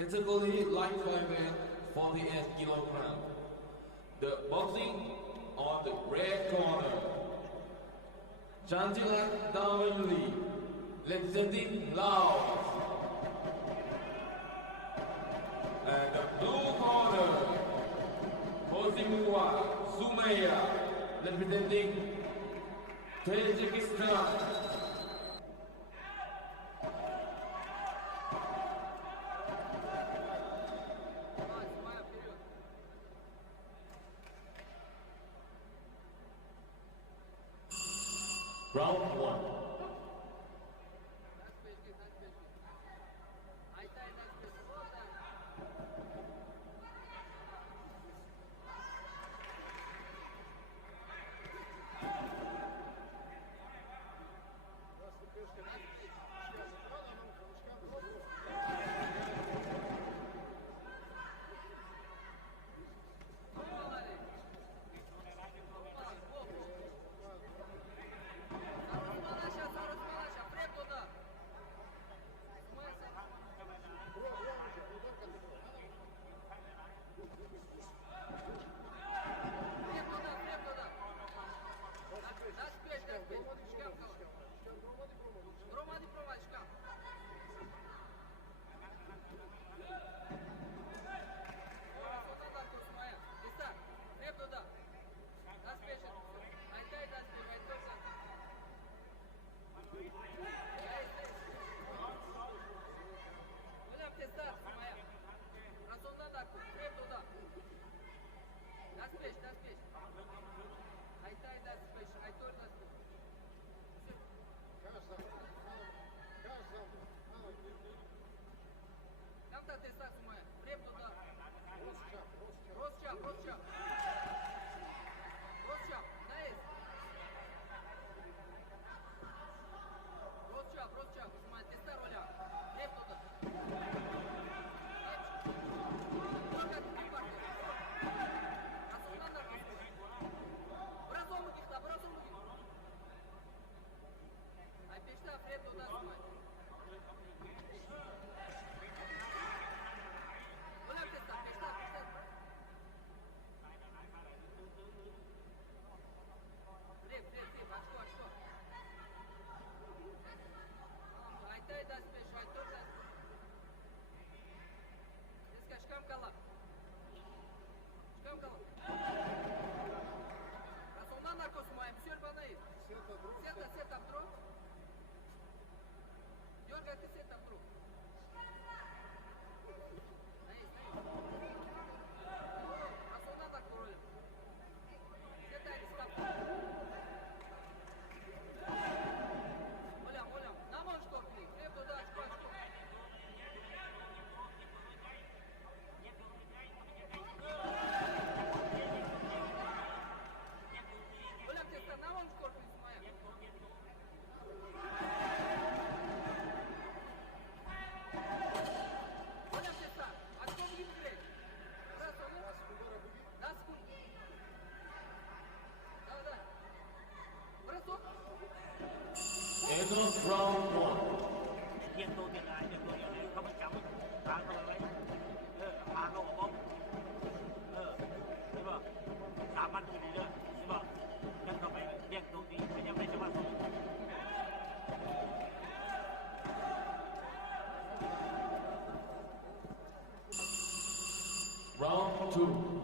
category light flyweight 48 kilogram. The boxing on the red corner, Chanjilat Dawali, representing Laos. And the blue corner, Hosimua Sumaya, representing Tajikistan. Round one. Entrance round one. เยี่ยมตัวเก่งอะไรเยี่ยมตัวเก่งอะไรเขาไม่จำทางเขาอะไรพาเขาออกบล็อกใช่ป่ะสามารถดูดีเลยใช่ป่ะยังเข้าไปเรียกตัวนี้ไม่ยังไม่ใช่ว่าสู้ Round two.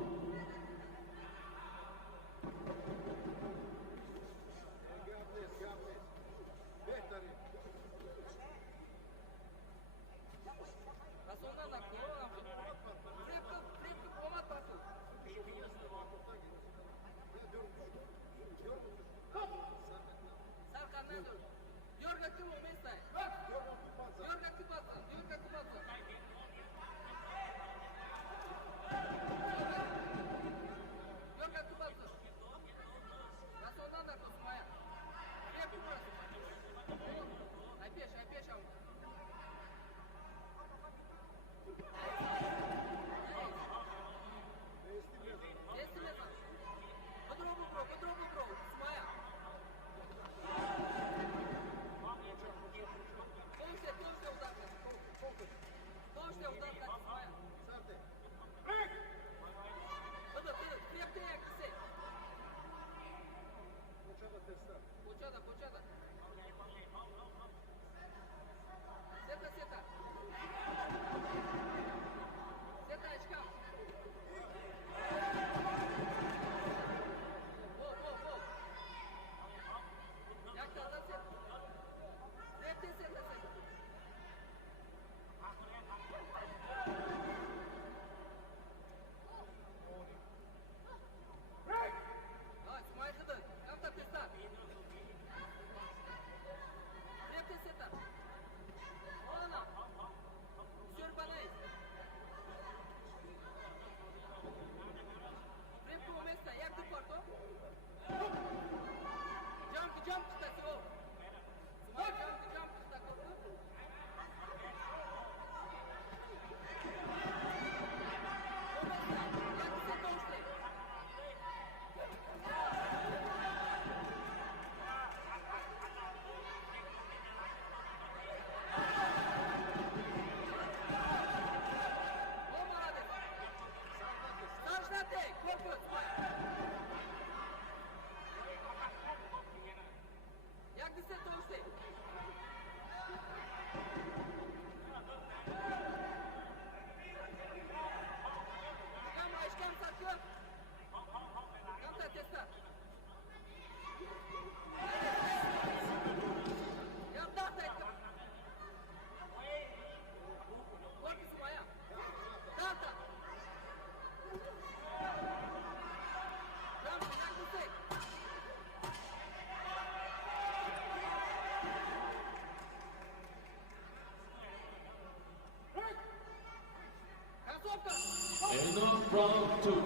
End of round 2.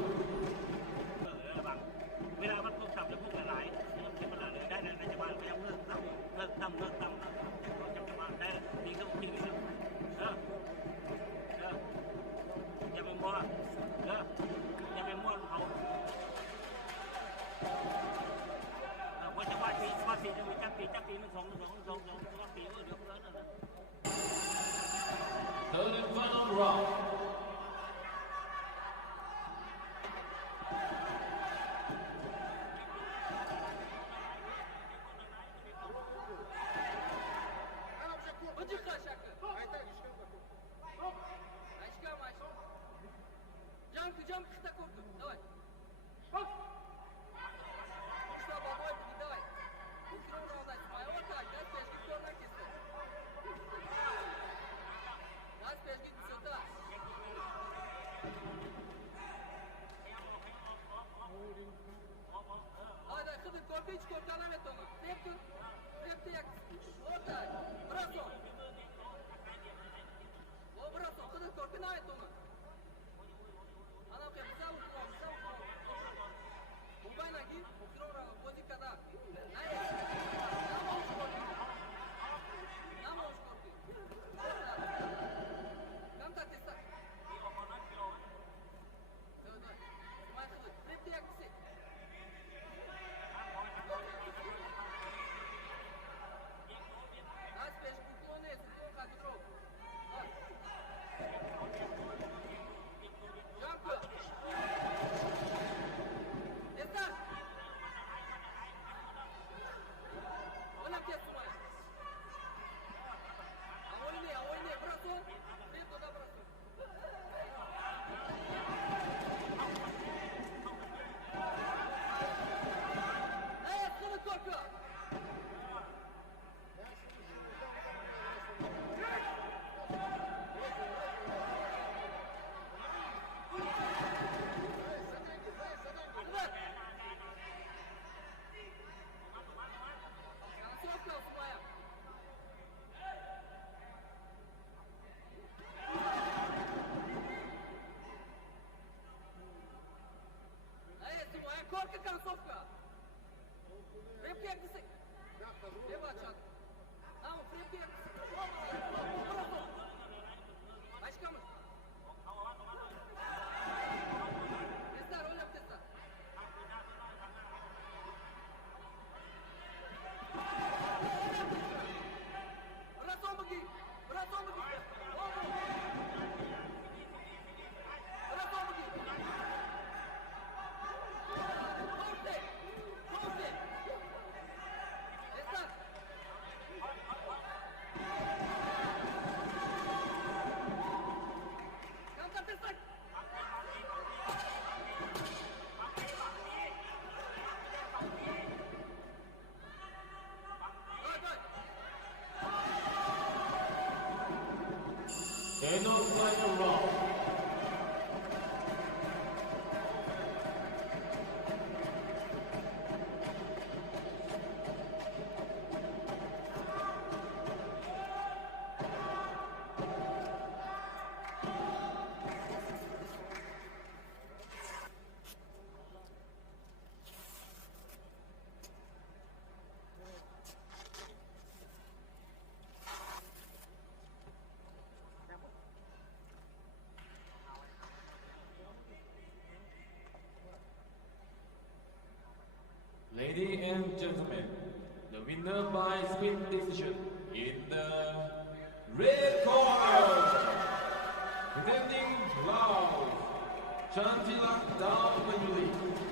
บังเวลามันต้องทำจะพูดหลายๆเป็นเวลาเลยได้เลยจะมาพยายามเลิกตั้มจะมาได้มีก็มีก็อย่าไปมั่วอย่าไปมั่วเขาว่าจะว่าปีจะมีจักปีมันสองปีเดี๋ยวเลิกนะ Third and final round. 'Ladies and gentlemen, the winner by split decision in the red corner, defending Laos, Chantilak Dawanyuli.